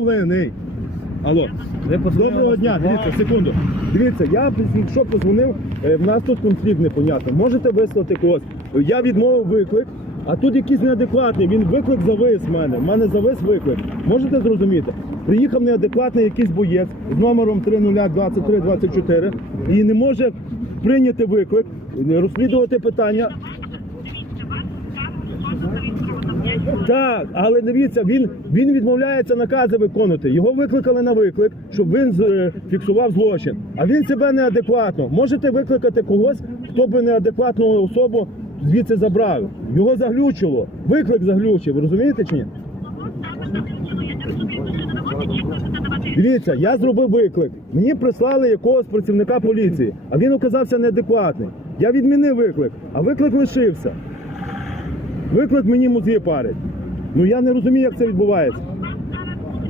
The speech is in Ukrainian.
встановлений. Алло. Доброго дня, дивіться, секунду. Дивіться, я якщо позвонив, е, в нас тут конфлікт непонятно. Можете вислати когось. Я відмовив виклик, а тут якийсь неадекватний. Він виклик завис в мене. В мене завис виклик. Можете зрозуміти? Приїхав неадекватний якийсь боєць з номером 302324 і не може прийняти виклик, розслідувати питання. Так, але дивіться, він, він відмовляється накази виконувати. Його викликали на виклик, щоб він з- е, фіксував злочин. А він себе неадекватно. Можете викликати когось, хто би неадекватну особу звідси забрав. Його заглючило. Виклик заглючив, розумієте чи ні? Дивіться, я зробив виклик. Мені прислали якогось працівника поліції, а він оказався неадекватний. Я відмінив виклик, а виклик лишився. Виклик мені мозги парить. Ну я не розумію, як це відбувається.